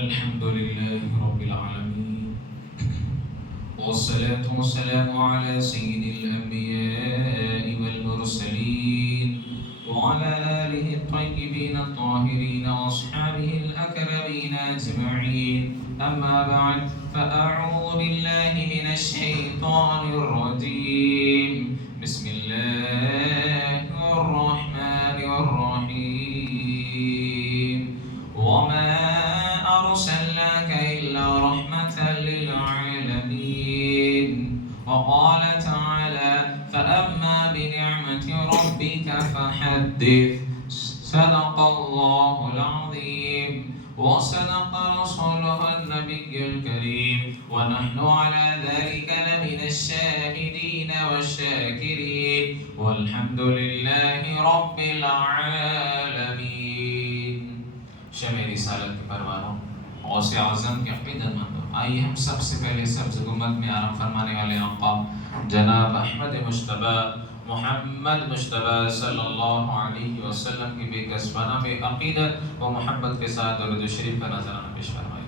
الحمد لله رب العالمين والصلاة والسلام على سيد الأنبياء والمرسلين وعلى آله الطيبين الطاهرين وأصحابه الأكرمين أجمعين. أما بعد فأعوذ بالله من الشيطان الرجيم. بسم الله الرحمن الرحيم. وما أرسلناك إلا رحمة للعالمين. وقال تعالى فأما بنعمة ربك فحدث. صدق الله العظيم وصدق رسوله النبي الكريم ونحن على ذلك لمن الشاهدين والشاكرين والحمد لله رب العالمين. شمع رسالت کے پروانوں غوث اعظم کے عقیدت مندوں، آئیے ہم سب سے پہلے سبز گنبد میں آرام فرمانے والے آقا جناب احمد مجتبی محمد مجتبی صلی اللہ علیہ وسلم کی بے کسبانہ بے عقیدت و محبت کے ساتھ درود شریف کا نذرانہ پیش فرمائیے.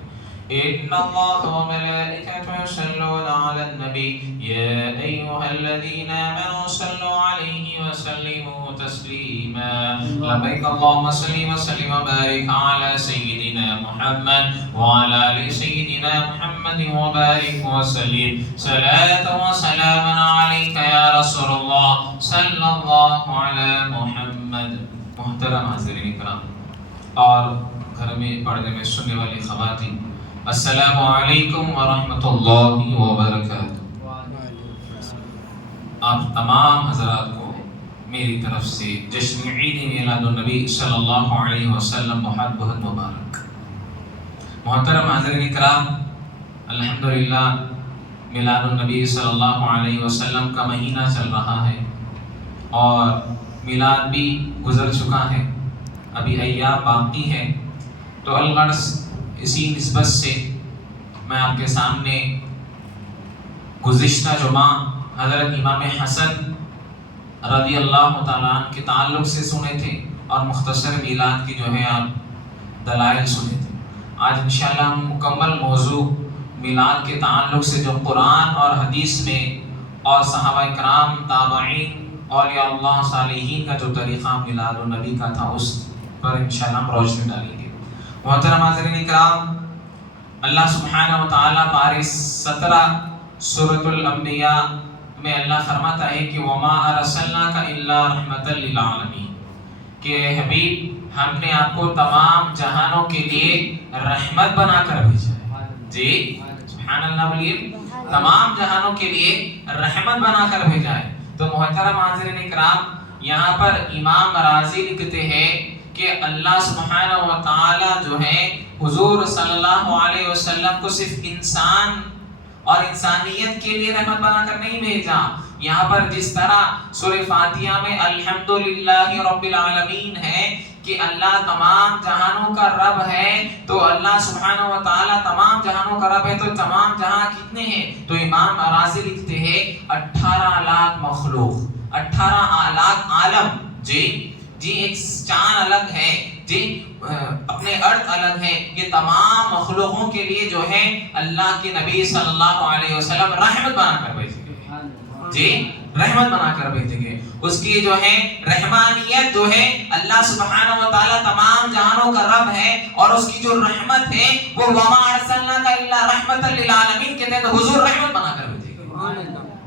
إن الله وملائكته يصلون على النبي يا أيها الذين آمنوا صلوا عليه وسلموا تسليما. لبيك اللهم صل وسلم وبارك على سيدنا محمد وعلى آل سيدنا محمد وبارك وسلم صلاة وسلاما عليك يا رسول الله صلى الله على محمد. محترم حاضرین کرام اور گھر میں پڑھنے میں سننے والی خواتین، السلام علیکم ورحمۃ اللہ وبرکاتہ. آپ تمام حضرات کو میری طرف سے جشن عید میلاد النبی صلی اللہ علیہ وسلم بہت بہت مبارک. محترم حاضرین کرام، الحمدللہ میلاد النبی صلی اللہ علیہ وسلم کا مہینہ چل رہا ہے اور میلاد بھی گزر چکا ہے، ابھی ایام باقی ہے. تو الغرض اسی نسبت سے میں آپ کے سامنے گزشتہ جمعہ حضرت امام حسن رضی اللہ تعالیٰ عنہ کے تعلق سے سنے تھے اور مختصر میلاد کی جو ہے آپ دلائل سنے تھے. آج انشاءاللہ ہم مکمل موضوع میلاد کے تعلق سے جو قرآن اور حدیث میں اور صحابہ کرام تابعین اولیاء اللہ صالحین کا جو طریقہ میلاد النبی کا تھا اس پر انشاءاللہ ہم روشنی ڈالیں گے. محترم حاضرین کرام، اللہ سبحانہ و تعالیٰ پارہ 17 سورۃ الانبیاء میں اللہ فرماتا ہے کہ وما ارسلناک الا رحمۃ للعالمین، کہ اے حبیب ہم نے آپ کو تمام جہانوں کے لیے رحمت بنا کر بھیجا ہے. جی سبحان اللہ بولیے، تمام جہانوں کے لیے رحمت بنا کر بھیجا ہے. تو محترم حاضرین کرام، یہاں پر امام رازی لکھتے ہیں کہ اللہ سبحانہ و تعالی جو ہے حضور صلی اللہ علیہ وسلم کو صرف انسان اور انسانیت کے لیے رحمت بنا کر نہیں بھیجا. یہاں پر جس طرح سورہ فاتحہ میں الحمدللہ رب العالمین ہے کہ اللہ تمام جہانوں کا رب ہے، تو اللہ سبحانہ و تعالی تمام جہانوں کا رب ہے، تو تمام جہاں کتنے ہیں؟ تو امام رازی لکھتے ہیں 18 لاکھ مخلوق، 18 لاکھ عالم. جی ایک چاند الگ ہے، جی اپنے ارض الگ ہے، یہ تمام مخلوقوں کے لیے جو ہے اللہ کے نبی صلی اللہ علیہ وسلم رحمت بنا کر بھیجے گئے. جی رحمت بنا کر بھیجے گئے. اس کی جو ہے رحمانیت جو ہے، اللہ سبحانہ و تعالی تمام جہانوں کا رب ہے اور اس کی جو رحمت ہے وہ وما ارسلناک الا رحمۃ للعالمین کہتے ہیں. تو حضور رحمت بنا کر بھیجے گئے.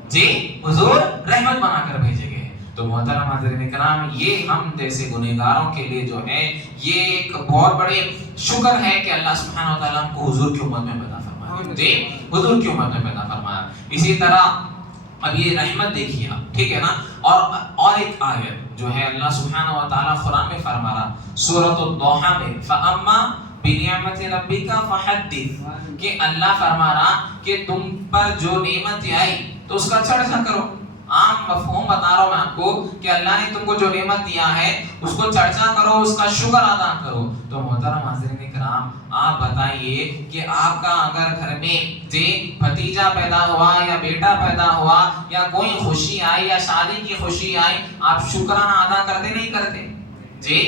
جی حضور رحمت بنا کر بھیجے گئے. تو محترم حاضرین کرام، یہ ہم جیسے گنہگاروں کے لیے جو ہے یہ ایک بہت بڑے شکر ہے کہ اللہ سبحانہ و تعالیٰ ہم کو حضور کی امت میں پیدا فرمایا. جی حضور کی امت میں پیدا فرمایا. اسی طرح اب یہ رحمت دیکھیے آپ، ٹھیک ہے نا. اور ایک آیت جو ہے اللہ سبحانہ و تعالیٰ قرآن میں فرما رہا سورۃ الضحیٰ میں فَأَمَّا بِنِعْمَتِ رَبِّكَ فَحَدِّثْ، کہ اللہ فرما رہا کہ تم پر جو نعمت آئی تو اس کا چرچا کرو. عام مفہوم بتا رہا ہوں میں آپ کو کہ اللہ نے تم کو جو نعمت دیا ہے اس کو چرچا کرو، اس کا شکر ادا کرو. تو محترم حاضرین کرام، آپ بتائیے کہ آپ کا اگر گھر میں بھتیجا پیدا ہوا یا بیٹا پیدا ہوا یا کوئی خوشی آئی یا شادی کی خوشی آئی، آپ شکرانہ ادا کرتے نہیں کرتے؟ جی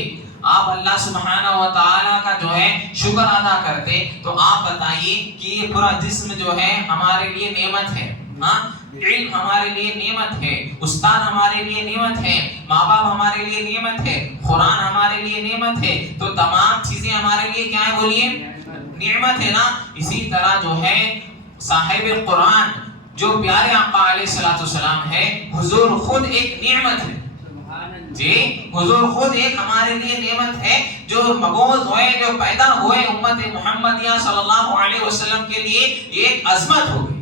آپ اللہ سبحانہ و تعالیٰ کا جو ہے شکر ادا کرتے تو آپ بتائیے کہ یہ پورا جسم جو ہے ہمارے لیے نعمت ہے. ہاں علم ہمارے لیے نعمت ہے, استاد ہمارے لیے نعمت ہے, ماں باپ ہمارے لیے نعمت ہے, قرآن ہمارے لیے نعمت ہے, تو تمام چیزیں ہمارے لیے کیا ہے بولیے نعمت ہے نا. اسی طرح جو ہے صاحب قرآن جو پیارے آقا علیہ السلام ہے, حضور خود ایک نعمت ہے جی, حضور خود ایک ہمارے لیے نعمت ہے. جو مبعوث ہوئے, جو پیدا ہوئے امت محمدیہ صلی اللہ علیہ وسلم کے لیے ایک عظمت ہو گئی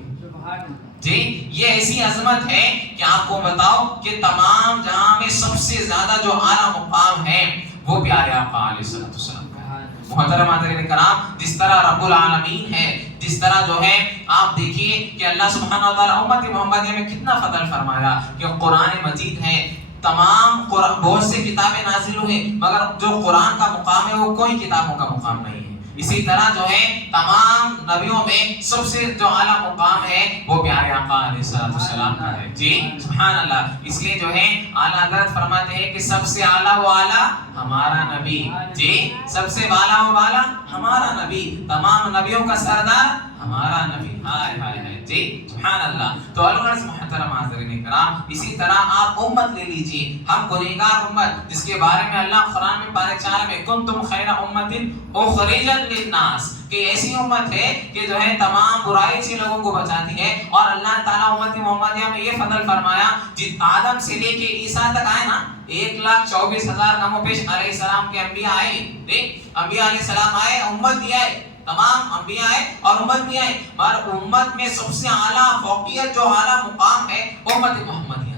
جی. یہ ایسی عظمت ہے کہ آپ کو بتاؤ کہ تمام جہاں میں سب سے زیادہ جو اعلیٰ مقام ہے وہ پیارے آقا علیہ السلام کا ہے. محترم حضرات کرام, جس طرح رب العالمین ہے, جس طرح جو ہے آپ دیکھیے کہ اللہ سبحانہ وتعالی امت محمدیہ میں کتنا فضل فرمایا کہ قرآن مجید ہے. تمام بہت سے کتابیں نازل ہوئے مگر جو قرآن کا مقام ہے وہ کوئی کتابوں کا مقام نہیں ہے. اسی طرح جو ہے تمام نبیوں میں سب سے جو اعلیٰ مقام ہے وہ پیارے آقا علیہ السلام کا ہے جی. سبحان اللہ. اس لیے جو ہے اعلیٰ حضرت فرماتے ہیں کہ سب سے اعلیٰ و اعلیٰ ہمارا نبی جی, سب سے بالا و بالا ہمارا نبی, تمام نبیوں کا سردار ہمارا نبی. ہائے ہائے ہائے جی, سبحان اللہ. تو الغرض محترم حاضرین کرام, اسی طرح آپ امت لے لیجیے, ہم گنہگار امت جس کے بارے میں اللہ قرآن میں پارے 4 میں کنتم خیر امت اخرجت للناس, کہ ایسی امت ہے کہ جو ہے تمام برائی سے لوگوں کو بچاتی ہے. اور اللہ تعالیٰ امت محمدیہ میں یہ فضل فرمایا, جس آدم سے لے کے عیسیٰ تک آئے نا 1,24,000 کم و بیش علیہ السلام کے انبیاء آئے. دیکھ, انبیاء علیہ السلام آئے, امت بھی آئے, تمام انبیاء آئے اور امت بھی آئے, اور امت میں سب سے اعلیٰ فوقیت جو اعلیٰ مقام ہے امت محمدیہ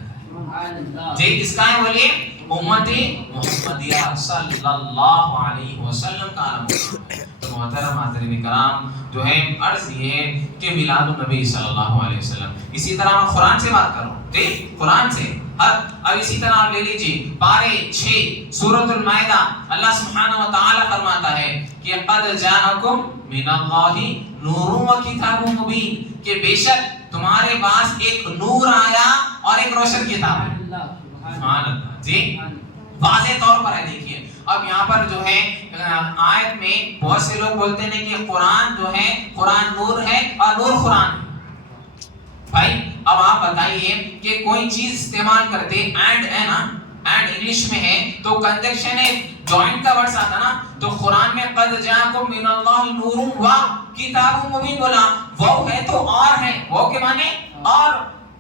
کا ہے جی. کس کا ہے بولیے؟ امت محمدیہ صلی اللہ علیہ وسلم کا اعلیٰ مقام ہے. تو محترم حاضرین کرام, جو ہے عرض یہ ہے کہ میلاد النبی صلی اللہ علیہ وسلم. اسی طرح میں قرآن سے بات کروں جی, قرآن سے. اب اسی طرح آپ لے لیجیے پارے 6 سورۃ المائدہ, اللہ سبحانہ و تعالی فرماتا ہے کہ قد جاءکم من اللہ نور و کتاب مبین, کہ بے شک تمہارے پاس ایک نور آیا اور ایک روشن کتاب ہے. سبحان اللہ جی, واضح طور پر ہے. دیکھیے اب یہاں پر جو ہے آیت میں بہت سے لوگ بولتے ہیں کہ قرآن جو ہے, قرآن نور ہے اور نور قرآن ہے. بھائی اب آپ بتائیے کہ کوئی چیز استعمال کرتے اینڈ ہے نا, اینڈ انگلش میں ہے تو کنجنکشن ہے, جوائنٹ کا ورڈ آتا نا, تو قرآن میں قد جاءکم من اللہ نور و کتاب مبین بولا, وہ ہے تو اور ہے, وہ کے معنی اور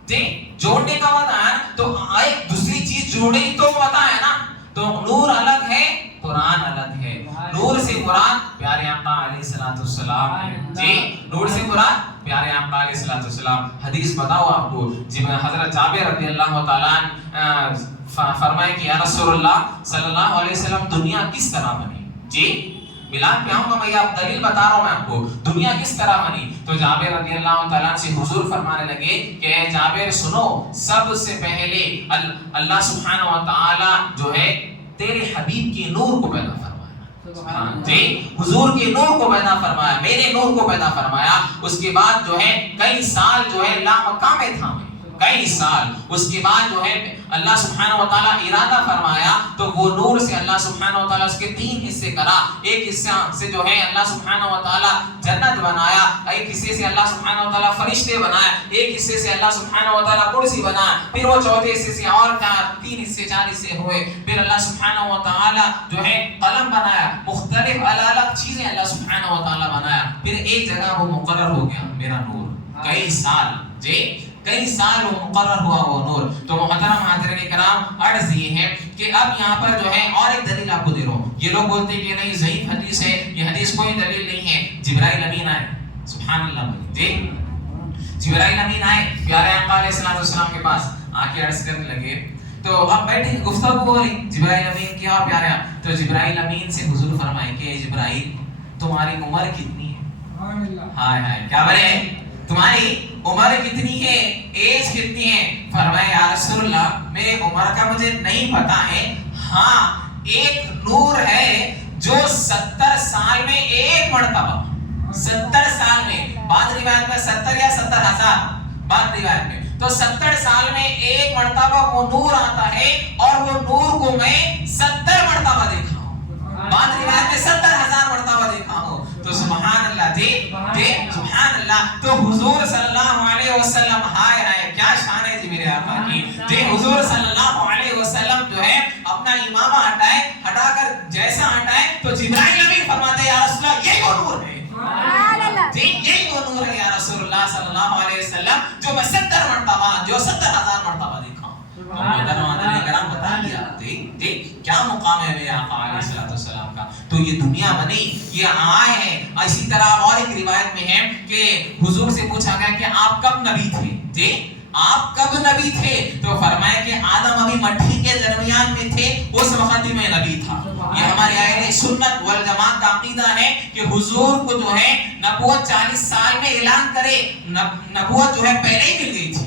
جی, جوڑنے کا وعدہ ہے تو ایک دوسری چیز جوڑی تو وعدہ ہے نا. تو نور الگ ہے, قرآن الگ ہے. نور سے قرآن پیارے آقا علیہ السلام ہے جی, نور سے قرآن پیارے آقا علیہ السلام. حدیث بتاؤ آپ کو, حضرت جابر رضی اللہ تعالیٰ فرمائے کہ یا رسول اللہ صلی اللہ علیہ وسلم دنیا کس طرح بنی جی. میلاد پہ آؤں گا میں, آپ دلیل بتا رہا ہوں میں آپ کو, دنیا کس طرح بنی. تو جابر رضی اللہ تعالیٰ سے حضور فرمانے لگے کہ اے جابر سنو, سب سے پہلے اللہ سبحانہ و تعالیٰ جو ہے تیرے حبیب کے نور کو پیدا فرمایا جی, حضور کے نور کو پیدا فرمایا, میرے نور کو پیدا فرمایا. اس کے بعد جو ہے کئی سال جو ہے لامقام تھا, کئی سال. اس کے بعد جو ہے اللہ سبحانہ و تعالیٰ ارادہ فرمایا تو وہ نور سے اللہ سبحانہ و تعالیٰ اس کے 3 حصے کرا. ایک حصہ سے جو ہے اللہ سبحانہ و تعالیٰ جنت بنایا, ایک حصے سے اللہ سبحانہ و تعالیٰ فرشتے بنایا, ایک حصے سے اللہ سبحانہ و تعالیٰ کرسی بنایا, پھر وہ چوتھے حصے سے اور 3 حصے 4 حصے ہوئے. پھر اللہ سبحانہ و تعالیٰ جو ہے قلم بنایا, مختلف الگ چیزیں اللہ سبحانہ و تعالیٰ بنایا. پھر ایک جگہ وہ مقرر ہو گیا میرا نور, کئی سال جی, کئی سال وہ مقرر ہوا وہ نور. تو محترم حاضرین کرام, عرض یہ ہے کہ اب یہاں پر جو ہے اور ایک دلیل آپ کو دے رہا ہوں. یہ لوگ بولتے ہیں کہ نہیں ضعیف حدیث ہے, یہ حدیث کوئی دلیل نہیں ہے. جبرائیل امین آئے, سبحان اللہ جی, جبرائیل امین آئے پیارے آقا علیہ السلام کے پاس, آ کے عرض کرنے لگے. تو اب بیٹھے گفتگو ہو رہی, جبرائیل امین کیا پیارے. تو جبرائیل امین سے حضور فرمائے کہ جبرائیل تمہاری عمر کتنی ہے؟ ہائے ہائے, کیا بولے, تمہاری عمر کتنی ہے, ایج کتنی ہے؟ فرمایا یا رسول اللہ میرے عمر کا مجھے نہیں پتا ہے, ہاں ایک نور ہے جو 70 سال میں ایک مرتبہ, 70 سال میں, بعض روایت میں 70 یا 70,000 بعض روایت میں, تو 70 سال میں ایک مرتبہ وہ نور آتا ہے, اور وہ نور کو میں 70 مرتبہ دیکھا ہوں. بعض روایت میں 70,000 مرتبہ دیکھا ہو. تو سبحان اللہ سبحان اللہ. تو حضور صلی اللہ علیہ وسلم ہائے ہائے کیا شان ہے جی میرے آقا کی. حضور صلی اللہ علیہ وسلم جو ہے اپنا امامہ ہٹا کر جیسا ہٹائے تو جبرائیل امین فرماتے ہیں یا رسول اللہ یہی وہ نور ہے. یہی وہ نور ہے یا رسول اللہ صلی اللہ علیہ وسلم جو میں 70,000 مرتبہ دیکھا ہوں. بتائیے آپ دیکھ کیا مقام ہے میرے آقا علیہ السلام کا. تو یہ دنیا بنی یہ آئے ہیں. اسی طرح اور ایک روایت میں ہے کہ حضور سے پوچھا گیا کہ آپ کب نبی تھے. آپ کب نبی تھے؟ تو فرمایا کہ آدم ابھی مٹھی کے درمیان میں تھے اس وقت ہی میں نبی تھا. یہ ہمارے اہل سنت والجماعت کا عقیدہ ہے کہ حضور کو جو ہے نبوت 40 سال میں اعلان کرے. نبوت جو ہے پہلے ہی مل گئی تھی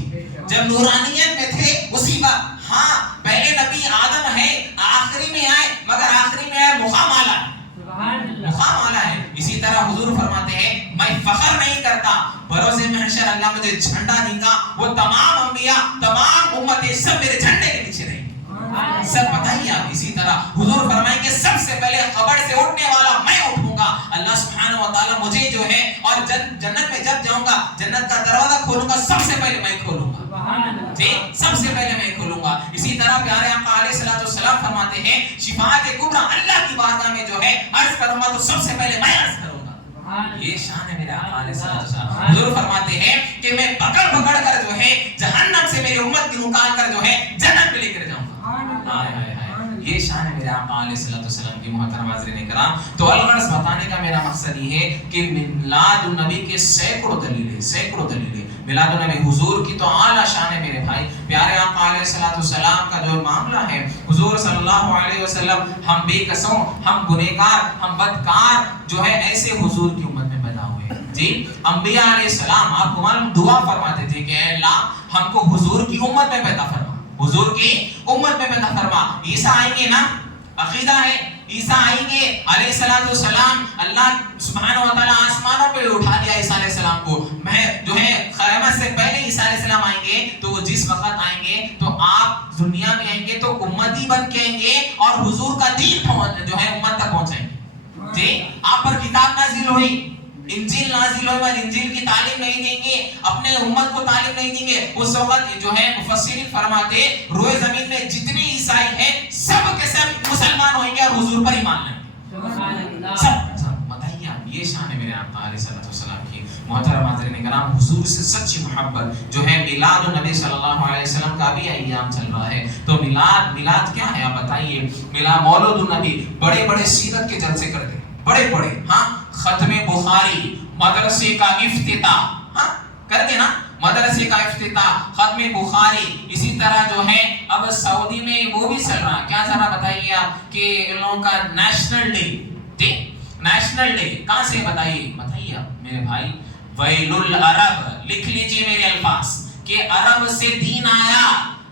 جب نورانیت میں تھے اسی وقت. ہاں پہلے نبی آدم ہے آخری میں آئے مگر آخری میں آئے مقام اعلیٰ ہے. اسی طرح حضور فرماتے ہیں میں فخر نہیں کرتا بروز محشر اللہ مجھے جھنڈا دے گا وہ تمام انبیاء تمام امتیں سب میرے جھنڈے کے نیچے رہیں گے. سب بتائیے آپ. اسی طرح حضور فرمائیں کہ سب سے پہلے قبر سے اٹھنے والا میں اٹھوں گا. اللہ سبحانہ و تعالی مجھے جو ہے اور جنت میں جب جاؤں گا جنت کا دروازہ کھولوں گا سب سے پہلے میں کھولوں گا. سب سے پہلے میں کھولوں گا. اسی طرح پیارے آقا علیہ السلام فرماتے ہیں شفاعت کبریٰ اللہ کی بارگاہ میں جو ہے عرض کروں گا تو سب سے پہلے میں عرض کروں گا. یہ شان ہے میرے آقا علیہ السلام. حضور فرماتے ہیں کہ میں پکڑ کر جو ہے جہنم سے میری امت کی نکال کر جو ہے جنت میں لے کر جاؤں گا. یہ شان ہے میرے آقا علیہ السلام کی. محترم حاضرین کرام تو الغرض بتانے کا میرا مقصد یہ ہے کہ میلاد النبی کے سینکڑوں دلیلیں. میلاد النبی حضور کی تو اعلیٰ شان ہے میرے بھائی. پیارے آقا علیہ السلام کا جو معاملہ ہے حضور صلی اللہ علیہ وسلم ہم بے قصوں ہم گنہگار ہم بدکار جو ہے ایسے حضور کی امت میں پیدا ہوئے. انبیاء علیہ السلام آپ کو معلوم دعا فرماتے تھے کہ اے اللہ ہم کو حضور کی امت میں پیدا فرما. حضور کی امت میں پیدا فرما. عیسیٰ آئیں گے نا عقیدہ ہے عیسیٰ آئیں گے علیہ السلام. اللہ سبحانہ و تعالیٰ آسمانوں پہ اٹھا لیا عیسیٰ علیہ السلام کو. میں جو ہے قیامت سے پہلے عیسیٰ علیہ السلام آئیں گے تو وہ جس وقت آئیں گے تو آپ دنیا میں آئیں گے تو امتی بن کے آئیں گے اور حضور کا دین جو ہے امت تک پہنچائیں گے. آپ پر کتاب نازل ہوئی انجیل نازل ہوئی مگر انجیل کی تعلیم نہیں دیں گے اپنے امت کو تعلیم نہیں دیں گے. اس وقت جو ہے مفسرین فرماتے روئے زمین میں جتنے عیسائی ہیں سب کے سب مسلمان ہوئیں گے اور حضور پر ایمان لائیں گے. سب بتائیے آپ. یہ شان ہے میرے آقا علیہ السلام کی. محترم حاضرین کرام حضور سے سچی محبت جو ہے میلاد النبی صلی اللہ علیہ وسلم کا بھی ایام چل رہا ہے. تو میلاد کیا ہے آپ بتائیے. میلاد مولود النبی بڑے سیرت کے جلسے کرتے بڑے ہاں ختم بخاری مدرسے کا افتتاح ہاں کر کے نا مدرسے کا افتتاح ختم بخاری. اسی طرح جو ہے اب سعودی میں وہ بھی چل رہا کیا ذرا بتائیے آپ کہ ان لوگوں کا نیشنل ڈے کہاں سے بتائیے آپ میرے بھائی. ویل العرب لکھ لیجئے میرے الفاظ کہ عرب سے دین آیا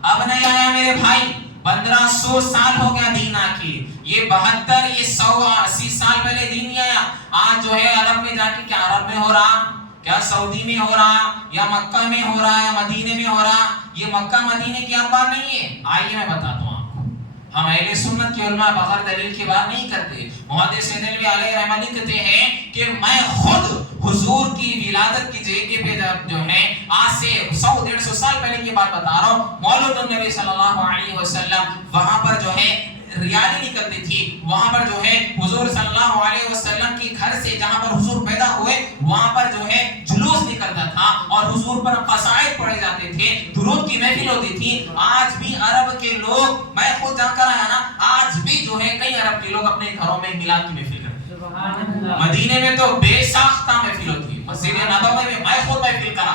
اب نہیں آیا میرے بھائی. 1500 سال ہو گیا دین آکے. یہ 72 یہ 180 سال پہلے دین نہیں آیا. آج جو ہے عرب میں جا کے کیا عرب میں ہو رہا کیا سعودی میں ہو رہا یا مکہ میں ہو رہا یا مدینے میں ہو رہا. یہ مکہ مدینے کی اخبار نہیں ہے. آئیے میں بتاتا ہوں آپ کو. ہم اہل سنت کے علماء بغیر دلیل کی بات نہیں کرتے. محدث دہلوی علیہ رحمہ لکھتے ہیں کہ میں خود حضور کی ولادت کی جگہ پہ جو ہے آج سے 100-150 سال پہلے کی بات بتا رہا ہوں. مولود النبی صلی اللہ علیہ وسلم وہاں پر جو ہے ریالی نکلتی تھی. وہاں پر جو ہے حضور صلی اللہ علیہ وسلم کی گھر سے جہاں پر حضور پیدا ہوئے وہاں پر جو ہے جلوس نکلتا تھا اور حضور پر قصائد پڑھے جاتے تھے درود کی محفل ہوتی تھی. آج بھی عرب کے لوگ میں خود جا کر آیا نا آج بھی جو ہے کئی عرب کے لوگ اپنے گھروں میں میلاد کی محفل کرتے ہیں. مدینے میں تو بے ساختہ محفل ہوتی ہے. مسجد نبوی میں میں خود محفل کرا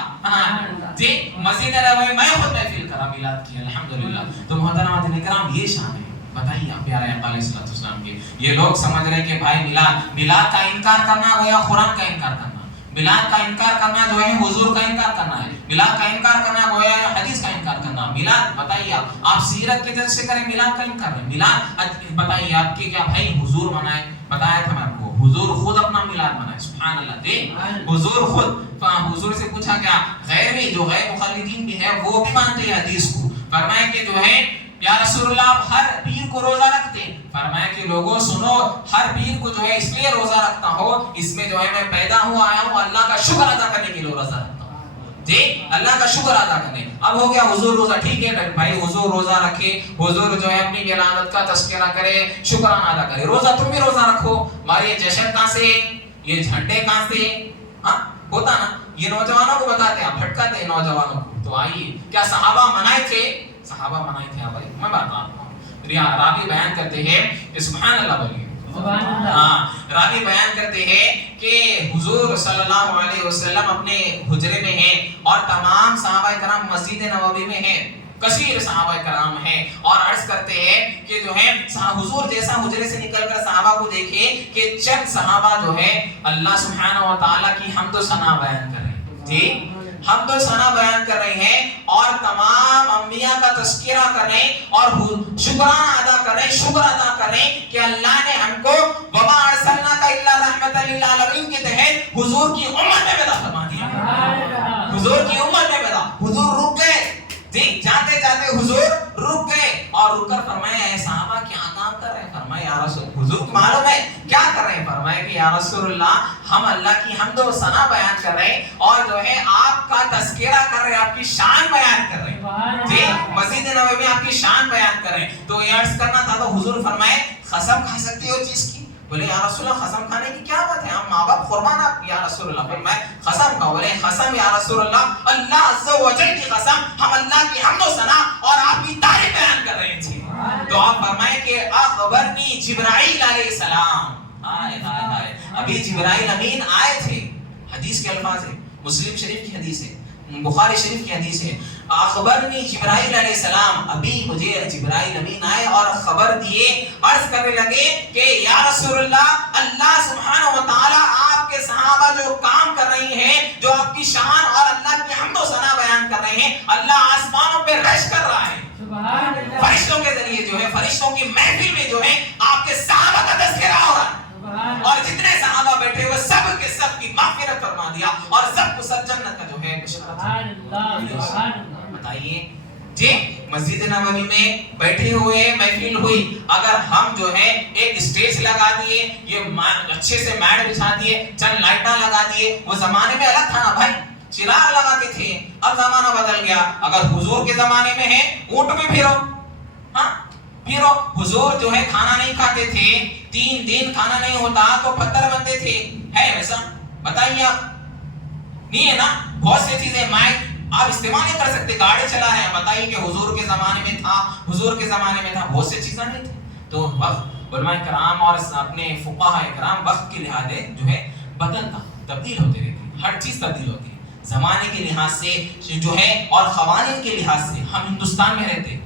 مسجد نبوی میں خود محفل کرا میلاد کی الحمدللہ. تو محترم کرام یہ شان ہے. بتائیے آپ پیارے آقا علیہ السلام کے. یہ لوگ سمجھ رہے کہ بھائی میلاد کا انکار کرنا گویا قرآن کا انکار کرنا. میلاد کا انکار کرنا جو ہے حضور کا انکار کرنا ہے. میلاد کا انکار کرنا گویا حدیث کا انکار کرنا. میلاد بتائیے آپ سیرت کے جلسے کریں میلاد کا انکار کریں. میلاد بتائیے آپ کہ کیا بھائی حضور منائے بتایا تھا میں آپ کو حضور خود اپنا میلاد منائے. سبحان اللہ. حضور خود حضور سے پوچھا کیا غیر بھی جو غیر مخلدین بھی ہے وہ بھی مانتے ہیں حدیث کو. فرمایا کہ جو ہے یا رسول اللہ ہر پیر کو روزہ رکھتے. فرمایا کہ لوگوں سنو، ہر پیر کو جو ہے اس لیے روزہ رکھتا ہو، اس میں جو ہے میں پیدا ہوا آیا ہوں اللہ کا شکر ادا کرنے کے لیے روزہ رکھتا ہوں جی، اللہ کا شکر ادا کرنے۔ اب ہو گیا حضور روزہ، ٹھیک ہے بھائی حضور روزہ رکھے، حضور جو ہے اپنی ولادت کا تذکرہ کرے، شکرانہ ادا کرے، روزہ تم بھی روزہ رکھو۔ ہمارے یہ جشن کہاں سے، یہ جھنڈے کہاں سے، ہاں ہوتا نا، یہ نوجوانوں کو بتاتے ہیں، بھٹکاتے ہیں نوجوانوں کو۔ تو آئیے، کیا صحابہ منائے تھے؟ صحابہ منائے تھے بھائی، میں بات آپ کو راوی بیان کرتے ہیں، سبحان اللہ بولیے، راوی بیان کرتے ہیں کہ حضور صلی اللہ علیہ وسلم اپنے حجرے میں ہیں اور تمام صحابہ کرام مسجد نبوی میں ہیں، کثیر صحابہ کرام ہیں، اور عرض کرتے ہیں کہ جو ہے حضور جیسا حجرے سے نکل کر صحابہ کو دیکھے کہ چند صحابہ جو ہے اللہ سبحانہ و تعالیٰ کی حمد و ثنا بیان کر رہے ہیں جی، حمد و ثنا بیان کر رہے ہیں اور تمام انبیاء کا تذکرہ کر رہے ہیں اور شکرانہ ادا کر رہے ہیں، شکر ادا کر رہے ہیں کہ اللہ نے ہم کو وما ارسلناک الا رحمۃ للعالمین کے تحت حضور کی امت میں پیدا فرما دیا، حضور کی امت میں پیدا۔ حضور رک گئے جی، جاتے جاتے حضور رک گئے اور رک کر فرمایا اے صحابہ کیا کام کر رہے ہیں؟ فرمایا یا رسول، حضور کو معلوم ہے کیا کر رہے ہیں، فرمایا کہ یا رسول اللہ ہم اللہ کی حمد و ثنا بیان کر رہے ہیں اور جو ہے آپ کا تذکرہ کر رہے ہیں، آپ کی شان بیان کر رہے ہیں جی، مسجد نبوی میں آپ کی شان بیان کر رہے ہیں۔ تو یہ عرض کرنا تھا تو حضور فرمائے قسم کھا سکتے ہو چیز کی؟ بولے یا رسول اللہ قسم کھانے کی کیا بات ہے، ہم ماں باپ قربان آپ یا رسول اللہ، فرمائے قسم کھاؤ، بولے قسم یا رسول اللہ، اللہ عز و جل کی قسم، ہم اللہ کی حمد و ثنا اور آپ کی تعریف بیان کر رہے ہیں جی۔ تو آپ فرمائے کہ اخبرنی جبرائیل علیہ السلام، ہائے ہائے ہائے، ابھی جبرائیل امین آئے تھے، حدیث کے الفاظ ہیں، مسلم شریف کی حدیث ہے، بخاری شریف کی حدیث ہے، اخبرنی جبرائیل علیہ السلام، ابھی مجھے جبرائیل امین آئے اور خبر دیے، عرض کرنے لگے کہ یا رسول اللہ اللہ سبحانہ و تعالی آپ کے صحابہ جو کام کر رہی ہیں، جو آپ کی شان اور اللہ کی حمد و ثنا بیان کر رہے ہیں، اللہ آسمانوں پہ رش کر رہا ہے، فرشتوں کے ذریعے جو ہے، فرشتوں کی محفل میں جو ہے آپ کے صحابہ کا تذکرہ ہو رہا ہے، اور جتنے صحابہ بیٹھے ہوئے سب کے سب کی مغفرت فرما دیا اور سب کو سب جنت کا جو ہے بشارت۔ بتائیے جی، مسجد نبوی میں بیٹھے ہوئے محفل ہوئی، اگر ہم جو ہے ایک اسٹیج لگا دیے، یہ اچھے سے میٹ بچھا دیے، چند لائٹاں لگا دیے، وہ زمانے میں الگ تھا نا بھائی، چراغ لگاتے تھے، اب زمانہ بدل گیا، اگر حضور کے زمانے میں ہے اونٹ میں پھرو، ہاں پھرو، حضور جو ہے کھانا نہیں کھاتے تھے، 3 دن کھانا نہیں ہوتا تو پتھر بنتے تھے، ہے ویسا؟ بتائیے آپ، نہیں ہے نا؟ بہت سی چیزیں مائک آپ استعمال نہیں کر سکتے، گاڑی چلا رہے ہیں، بتائیے کہ حضور کے زمانے میں تھا، حضور کے زمانے میں تھا، بہت سی چیزیں نہیں تھی۔ تو وقت علماء کرام اور اپنے فقہاء کرام وقت کے لحاظ سے جو ہے بدلتا، تبدیل ہوتے رہتے، ہر چیز تبدیل ہوتی ہے، زمانے کے لحاظ سے جو ہے اور قوانین کے لحاظ سے۔ ہم ہندوستان میں رہتے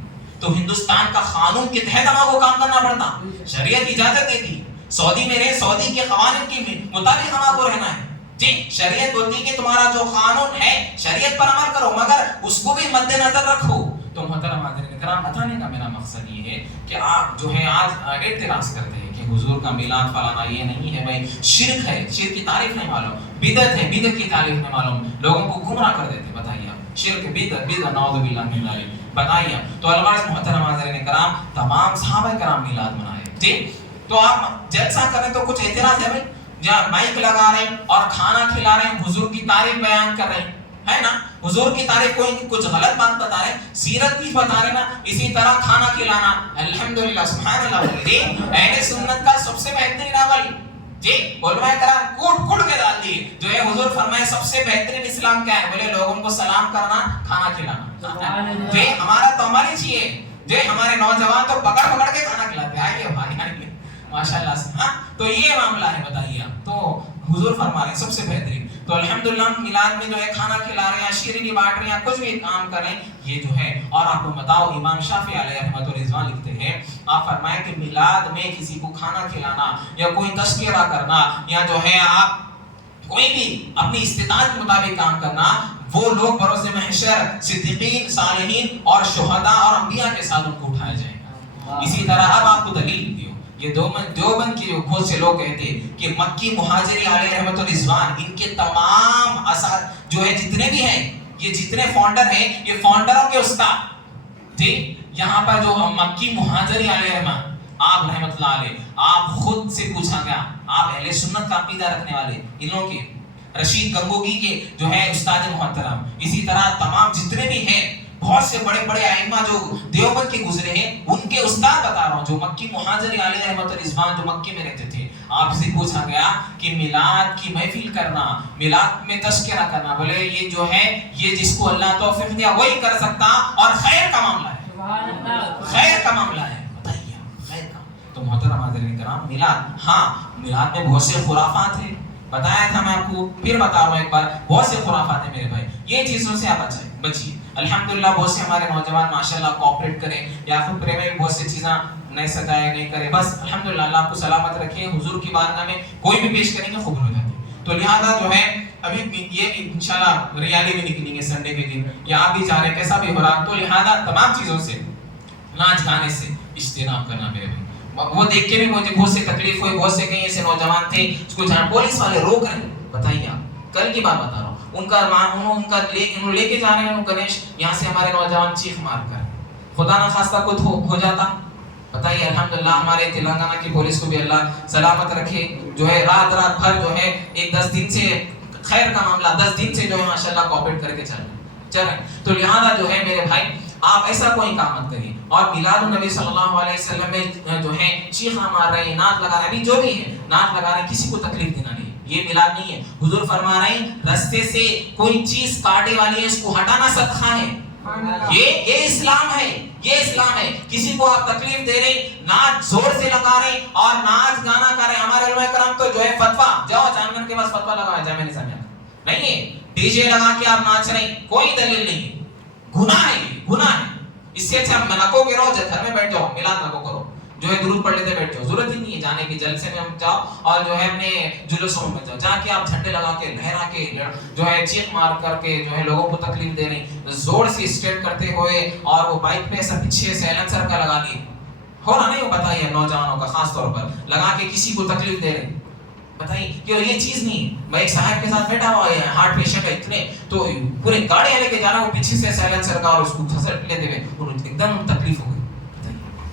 تو ہندوستان کا قانون کے تحت ہم کو کام کرنا پڑتا، شریعت اجازت دیتی، سعودی میں رہے سعودی کے قوانین کے مطابق ہم کو رہنا ہے جی، شریعت بولتی کہ تمہارا جو قانون ہے شریعت پر عمل کرو، مگر اس کو بھی مد نظر رکھو۔ تو محترم حاضرین کرام، بتانے کا میرا مقصد یہ ہے کہ آپ جو ہے آج اعتراض کرتے ہیں کہ حضور کا میلاد فلانا، یہ نہیں ہے بھائی، شرک ہے، شرک کی تعریف نہیں معلوم، بدعت ہے، بدعت کی تعریف نہیں معلوم، لوگوں کو گمراہ کر دیتے۔ بتائیے آپ، شرک بدعت نعوذ باللہ من ذالک، بتائیے آپ۔ تو الغرض محترم حاضرین کرام، تمام صحابہ کرام میلاد منائے جی، تو آپ جلسہ کریں تو کچھ اعتراض ہے بھائی، جہاں مائک لگا رہے ہیں اور کھانا کھلا رہے ہیں، حضور کی تعریف بیان کر رہے ہیں، ہے نا؟ حضور کی تعریف کوئی کچھ غلط بات بتا رہے ہیں، سیرت کی بتا رہے ہیں نا، اسی طرح کھانا کھلانا، الحمدللہ سبحان اللہ جی، اہل سنت کا سب سے بہترین عمل جی، علماء کرام کوٹ کے ڈال دیے جو ہے، حضور فرمائے سب سے بہترین اسلام کیا ہے؟ بولے لوگوں کو سلام کرنا، کھانا کھلانا جی، ہمارا تو عمل ہی چاہیے جی، ہمارے نوجوان تو پکڑ کے کھانا کھلاتے، آئیے بھائی آئیے ماشاءاللہ سے، ہاں تو یہ معاملہ ہے، بتائیے آپ۔ تو حضور فرما رہے ہیں سب سے بہترین، تو الحمدللہ میلاد میں جو ہے کھانا کھلا رہے ہیں، شیرینی بانٹ رہے ہیں، کچھ بھی کام کر رہے ہیں، یہ جو ہے۔ اور آپ کو بتاؤ، امام شافعی علیہ رحمۃ و رضوان لکھتے ہیں، آپ فرمائیں کہ میلاد میں کسی کو کھانا کھلانا یا کوئی تذکرہ کرنا یا جو ہے آپ کوئی بھی اپنی استطاعت کے مطابق کام کرنا، وہ لوگ بروز محشر صدیقین، صالحین اور شہداء اور انبیاء کے ساتھ ان کو اٹھایا جائے گا۔ اسی طرح اب آپ کو دلیل دیو، یہ دیوبند کے بہت سے لوگ کہتے ہیں کہ مکی مہاجری علیہ رحمۃ رضوان، ان کے تمام جو ہے جتنے بھی ہیں، یہ جتنے فاؤنڈر ہیں، یہ فاؤنڈروں کے استاد جی، یہاں پر جو مکی مہاجری علیہ رحمۃ آپ رحمت اللہ علیہ، آپ خود سے پوچھا گیا، آپ اہل سنت کا عقیدہ رکھنے والے، انہوں کے رشید گنگوگی کے جو ہے استاد محترم، اسی طرح تمام جتنے بھی ہیں بہت سے بڑے بڑے ائمہ جو دیوبند کے گزرے ہیں، ان کے استاد بتا رہا ہوں، جو مکی مہاجر علیہ رحمت الرضوان جو مکے میں رہتے تھے، آپ سے پوچھا گیا کہ میلاد کی محفل کرنا، میلاد میں تذکرہ کرنا، بولے یہ جو ہے یہ جس کو اللہ توفیق دیا وہی کر سکتا، اور خیر کا معاملہ ہے، خیر کا معاملہ ہے، بتائیے خیر کا۔ تو محترم حاضرین کرام، میلاد، ہاں میلاد میں بہت سے خرافات ہیں، بتایا تھا میں آپ کو، پھر بتا رہا ہوں ایک بار، بہت سے خرافات ہیں میرے بھائی، یہ چیزوں سے آپ بچیے۔ الحمدللہ بہت سے ہمارے نوجوان ماشاءاللہ کوآپریٹ کریں، یا خود پرے میں بھی بہت سی چیزاں نہیں سجائے نہیں کرے، بس الحمدللہ اللہ آپ کو سلامت رکھے، حضور کی بارگاہ میں کوئی بھی پیش کریں گے قبول ہو جاتی ہے۔ تو لہذا جو ہے ابھی یہ بھی انشاءاللہ ریالی بھی نکلیں گے سنڈے کے دن، یا آپ بھی جا رہے ہیں کیسا بھی ہو رہا، تو لہذا تمام چیزوں سے، ناچ گانے سے اجتناب کرنا میرے بھائی۔ وہ دیکھ کے بھی مجھے بہت سے تکلیف ہوئی، بہت سے کہیں ایسے نوجوان تھے اس کو جہاں پولیس والے روک رہے ہیں، بتائیے آپ کل کی بات بتا رہا ہوں، انہوں لے کے جا رہے ہیں گنیش، یہاں سے ہمارے نوجوان چیخ مار کر، خدا نہ خواستہ کچھ ہو جاتا، بتائیے۔ الحمدللہ ہمارے تلنگانہ کی پولیس کو بھی اللہ سلامت رکھے، جو ہے رات بھر جو ہے ایک 10 دن سے خیر کا معاملہ 10 دن سے جو ہے ماشاءاللہ کوآپریٹ کر کے چل رہے ہیں۔ تو لہذا جو ہے میرے بھائی آپ ایسا کوئی کام مت کریے، اور میلاد النبی صلی اللہ علیہ وسلم میں جو ہے چیخنا مار رہے ہیں، نعت لگا رہے ہیں، جو بھی ہے نعت لگا رہے ہیں، کسی کو تکلیف دینا نہیں، یہ میلاد نہیں ہے۔ حضور فرما رہے ہیں رستے سے کوئی چیز کاٹے والی ہے اس کو ہٹانا صدقہ ہے، یہ اسلام ہے، یہ اسلام ہے۔ کسی کو آپ تکلیف دے رہے ہیں، نعت زور سے لگا رہے ہیں اور ناچ گانا کر رہے ہیں، ہمارے علماء کرام تو جو ہے فتویٰ، جاؤ جامعہ کے پاس فتویٰ لگایا جامعہ نظامیہ کا، نہیں ہے ڈی جے لگا کے آپ ناچ رہے ہیں، کوئی دلیل نہیں ہے، گناہ ہے، گناہ ہے۔ اس سے اچھا نکو کے رہو، گھر میں بیٹھ جاؤ، میلاد نکو کرو، جو ہے درود پڑھ لیتے بیٹھ جاؤ، ضرورت ہی نہیں ہے جانے کی، جلسے میں جاؤ اور جو ہے اپنے جلوسوں میں جاؤ، جا کے آپ جھنڈے لگا کے لہرا کے جو ہے چیخ مار کر کے جو ہے لوگوں کو تکلیف دے رہے ہیں، زور سے اسٹینڈ کرتے ہوئے، اور وہ بائک پہ ایسا پیچھے سائلنسر کا لگا لیے، ہو رہا نہیں، وہ بتائیے نوجوانوں کا خاص طور پر لگا کے کسی کو تکلیف دے رہے ہیں، بتائیے کہ یہ چیز نہیں۔ میں ایک صاحب کے ساتھ بیٹھا ہوا ہے، ہارٹ پیشنٹ ہے، اتنے تو پورے گاڑی لے کے جانا، وہ پیچھے سے سائلنسر کا اور اس کو پھسل لیتے ہوئے ایک دم تکلیف ہو گئی۔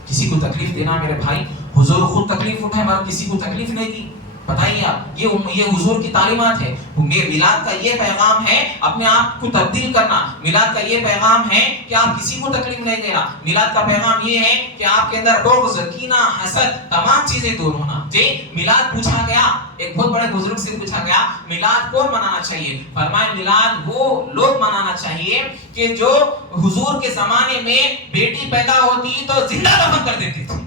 کسی کو تکلیف دینا میرے بھائی، حضور خود تکلیف اٹھائے مگر کسی کو تکلیف نہیں دی، بتائیے آپ، یہ حضور کی تعلیمات ہے۔ میلاد کا یہ پیغام ہے اپنے آپ کو تبدیل کرنا، میلاد کا یہ پیغام ہے کہ آپ کسی کو تکلیف نہیں دینا، میلاد کا پیغام یہ ہے کہ آپ کے اندر بغض، کینہ، حسد، تمام چیزیں دور ہونا۔ جی میلاد پوچھا گیا، ایک بہت بڑے بزرگ سے پوچھا گیا میلاد کون منانا چاہیے، فرمایا میلاد وہ لوگ منانا چاہیے کہ جو حضور کے زمانے میں بیٹی پیدا ہوتی تو زندہ دفن کر دیتی تھی،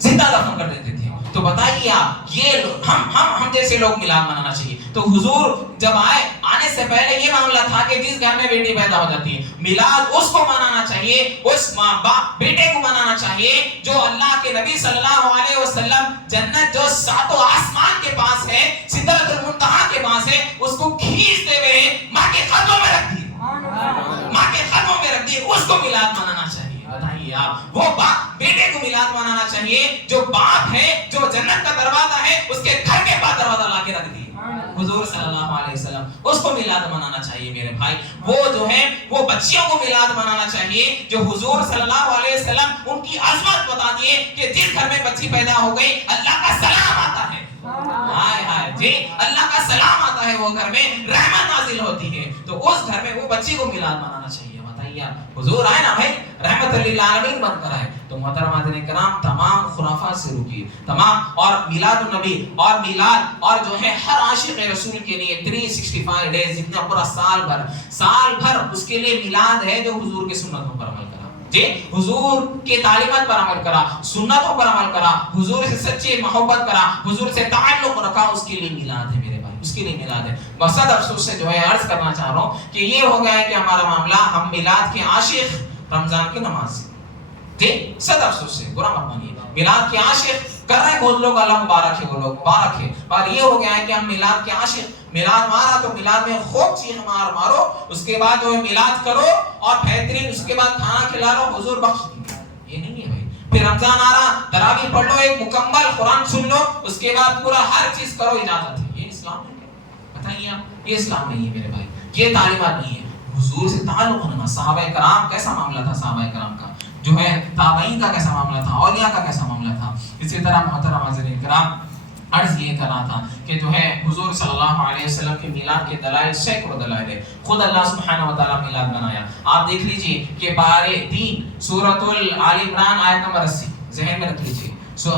زندہ دفن کر دیتے تھے۔ تو بتائیے آپ، یہ ہم جیسے لوگ میلاد منانا چاہیے۔ تو حضور جب آنے سے پہلے یہ معاملہ تھا کہ جس گھر میں بیٹی پیدا ہو جاتی ہے، میلاد اس کو منانا چاہیے، اس ماں باپ بیٹے کو منانا چاہیے جو اللہ کے نبی صلی اللہ علیہ وسلم جنت جو 7 آسمان کے پاس ہے، سدرۃ المنتہا کے پاس ہے، اس کو کھینچتے ہوئے ماں کے قدموں میں رکھ دی، ماں کے قدموں میں رکھ دی، اس کو میلاد منانا چاہیے۔ بتائیے آپ، وہ باپ بیٹے کو میلاد منانا چاہیے جو باپ ہے، جو جنت کا دروازہ ہے، اس کے گھر کے پاس دروازہ لا کے رکھ دی حضور صلی اللہ علیہ وسلم، اس کو میلاد منانا چاہیے میرے بھائی۔ وہ جو ہے وہ بچیوں کو میلاد منانا چاہیے جو حضور صلی اللہ علیہ وسلم ان کی عظمت بتا دیے کہ جس گھر میں بچی پیدا ہو گئی اللہ کا سلام آتا ہے، ہائے ہائے جی اللہ کا سلام آتا ہے، وہ گھر میں رحمت نازل ہوتی ہے، تو اس گھر میں وہ بچی کو میلاد منانا چاہیے۔ حضور آئے نا بھائی، رحمت للعالمین بن کر آئے۔ تو محترم حاضرین کرام، تمام خرافات سے رکیے، تمام، اور میلاد النبی اور میلاد اور جو ہے ہر عاشق رسول کے لیے 365 ڈیز، جتنا پورا سال بھر اس کے لیے میلاد ہے، جو حضور کی سنتوں پر عمل کرا، جی حضور کے تعلیمات پر عمل کرا، سنتوں پر عمل کرا، حضور سے سچی محبت کرا، حضور سے تعلق رکھا، اس کے لیے میلاد ہے میرے بھائی، اس کے لیے میلاد ہے۔ مقصد افسوس سے جو ہے عرض کرنا چاہ رہا ہوں کہ یہ ہو گیا ہے کہ ہمارا معاملہ، ہم میلاد کے عاشق رمضان کی نماز سے، ٹھیک، صد افسوس سے، برا مت مانیے، میلاد کے عاشق کر رہے ہیں بہت لوگ، اللہ مبارک ہے، وہ لوگ مبارک ہے، پر یہ ہو گیا ہے کہ ہم میلاد کے عاشق، میلاد مارا تو میلاد میں خوب چیخ مارو، اس کے بعد جو ہے میلاد کرو اور بہترین اس کے بعد کھانا کھلا لو، حضور بخش دیں، یہ نہیں ہے بھائی۔ پھر رمضان آ رہا، تراویح پڑھ لو، ایک مکمل قرآن سن لو، اس کے بعد پورا ہر چیز کرو، اجازت ہے، یہ اسلام ہے؟ بتائیے آپ، یہ اسلام نہیں ہے میرے بھائی، یہ تعلیمات نہیں ہے۔ حضور سے تعلق ہونا، صحابہ کرام کیسا معاملہ تھا، صحابہ کرام کا جو ہے تابعین کا کیسا معاملہ تھا، اولیاء کا کیسا معاملہ تھا. اسی طرح محترم حاضرین کرام عرض یہ کرنا تھا کہ جو ہے حضور صلی اللہ علیہ وسلم کے میلاد کے دلائل سینکڑوں دلائل ہے. خود اللہ سبحانہ و تعالیٰ میلاد بنایا. آپ دیکھ لیجئے کہ پارے 3 سورۃ آل عمران آیت نمبر 80 ذہن میں رکھ لیجئے.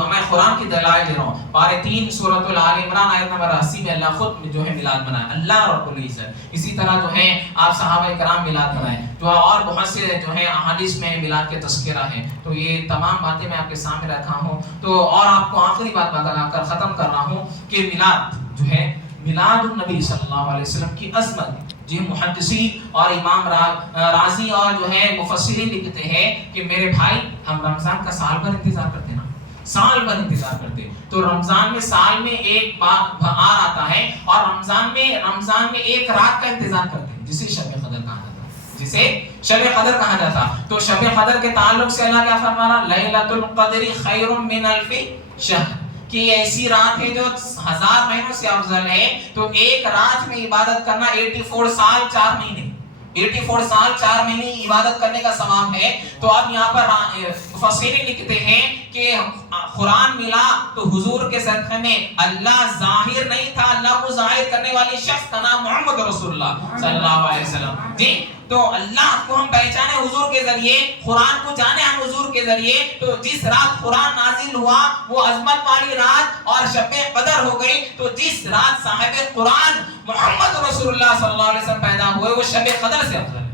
میں قرآن کی دلائل دے رہا ہوں. پارے 3 سورۃ آل عمران آیت نمبر 80 میں اللہ خود جو ہے میلاد بنایا، اللہ رب العزت. اسی طرح جو ہے آپ صحابہ کرام میلاد بنائے، جو اور بہت سے جو ہے احادیث میں میلاد کے تذکرہ ہے. تو یہ تمام باتیں میں آپ کے سامنے رکھا ہوں. تو اور آپ کو آخری بات بتا کر ختم کر رہا ہوں کہ میلاد جو ہے میلاد النبی صلی اللہ علیہ وسلم کی عظمت جی محدثین اور امام رازی اور جو ہے مفسرین لکھتے ہیں کہ میرے بھائی ہم رمضان کا سال بھر انتظار کرتے ہیں نا، سال بھر انتظار کرتے. تو رمضان میں سال میں ایک بہار آتا ہے اور رمضان میں ایک رات کا انتظار کرتے ہیں جسے شب قدر کہا جاتا ہے، جسے شب قدر کہا جاتا. تو شب قدر کے تعلق سے اللہ کیا فرما رہا؟ لیلۃ القدر خیر من الف شہر، کہ ایسی رات ہے جو 1000 مہینوں سے افضل ہے. تو ایک رات میں عبادت کرنا 84 سال 4 مہینے 84 سال 4 مہینے عبادت کرنے کا ثواب ہے. تو اب یہاں پر مفسرین لکھتے ہیں کہ قرآن ملا تو حضور کے صدقے میں اللہ ظاہر نہیں تھا، اللہ کو ظاہر کرنے والی شخص کا نام محمد رسول اللہ صلی اللہ علیہ وسلم. جی تو اللہ کو ہم پہچانے حضور کے ذریعے، قرآن کو جانے ہم حضور کے ذریعے. تو جس رات قرآن نازل ہوا وہ عظمت والی رات اور شب قدر ہو گئی. تو جس رات صاحب قرآن محمد رسول اللہ صلی اللہ علیہ وسلم پیدا ہوئے وہ شب قدر سے افضل ہے.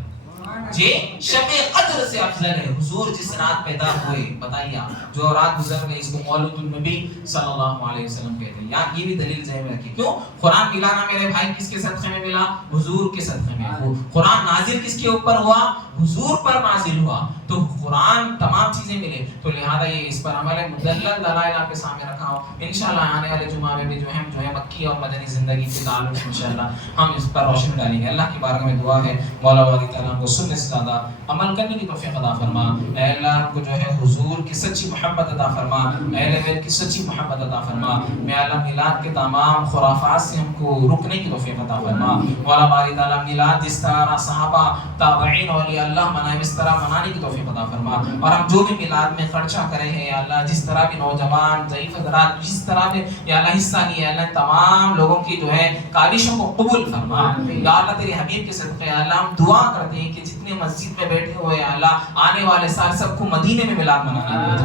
جی شب قدر سے افضل ہے. حضور جس رات پیدا ہوئے، بتائیے جو رات گزر گئی اس کو مولود النبی صلی اللہ علیہ وسلم کہتے ہیں. یار یہ بھی دلیل ذہن میں رکھیے. کیوں قرآن ملا نا میرے بھائی؟ کس کے صدقے میں ملا؟ حضور کے صدقے میں. قرآن نازل کس کے اوپر ہوا؟ حضور پر نازل ہوا. تو قرآن تمام چیزیں ملے. تو لہذا یہ اس پر ہمارے مدلل دلائل آپ کے سامنے رکھا ہوں. انشاءاللہ آنے والے جمعہ میں بھی جو ہے مکی اور مدنی زندگی کے تعلق سے انشاءاللہ ہم اس پر روشنی ڈالیں گے. اللہ کی بارگاہ میں دعا ہے مولا باری تعالیٰ کو سننے سے زیادہ عمل کرنے کی توفیق عطا فرما. اے اللہ کو جو ہے حضور کی سچی محبت عطا فرما، اہل بیت کی سچی محبت عطا فرما. میں اللہ میلاد کے تمام خرافات سے ہم کو رکنے کی توفیق عطا فرما. مولا باری تعالیٰ میلاد جس طرح صحابہ تابعین اولیاء اللہ منائے اس طرح منانے کی توفیق عطا فرما. اور ہم جو بھی میلاد میں خرچہ کرے ہیں یا اللہ، جس طرح بھی نوجوان ضعیف حضرات جس طرح بھی یا اللہ حصہ لیے، اللہ تمام لوگوں کی جو ہے کاوشوں کو قبول فرما. یا اللہ تیرے حبیب کے صدقے اللہ ہم دعا کرتے ہیں کہ جتنے مسجد میں بیٹھے ہوئے ہیں اللہ آنے والے سال سب کو مدینے میں میلاد منانا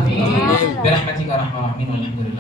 برحمتک یا ارحم الراحمین. والحمدللہ.